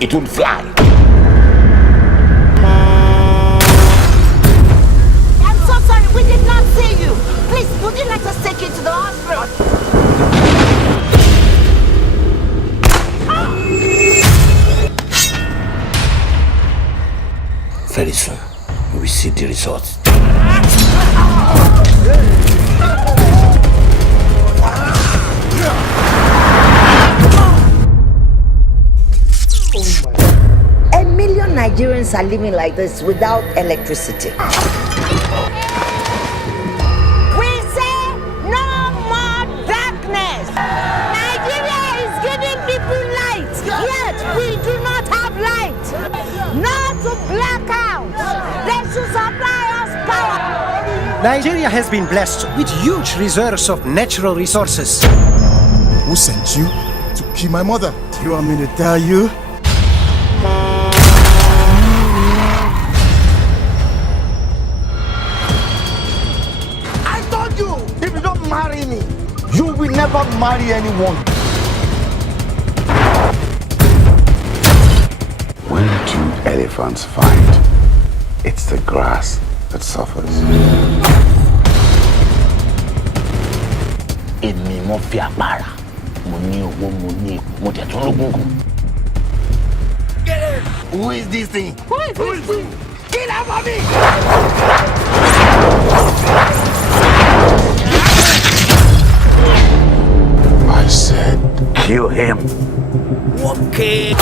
it won't fly. I'm so sorry, we did not see you. Please, would you let us take you to the hospital? Very soon, we will see the results. A million Nigerians are living like this without electricity. We say no more darkness. Nigeria is giving people light, yet we do not have light. Not to blackout. They should supply us power. Nigeria has been blessed with huge reserves of natural resources. Who sent you to kill my mother? Do you want me to tell you? I told you, if you don't marry me, you will never marry anyone. When two elephants fight, it's the grass that suffers. Èmi mo fi agbára, mo ní owó, mo dẹ̀ tún lógún. Get it! Who is this thing? Who is this thing? Get out of me! I said, kill him. Okay.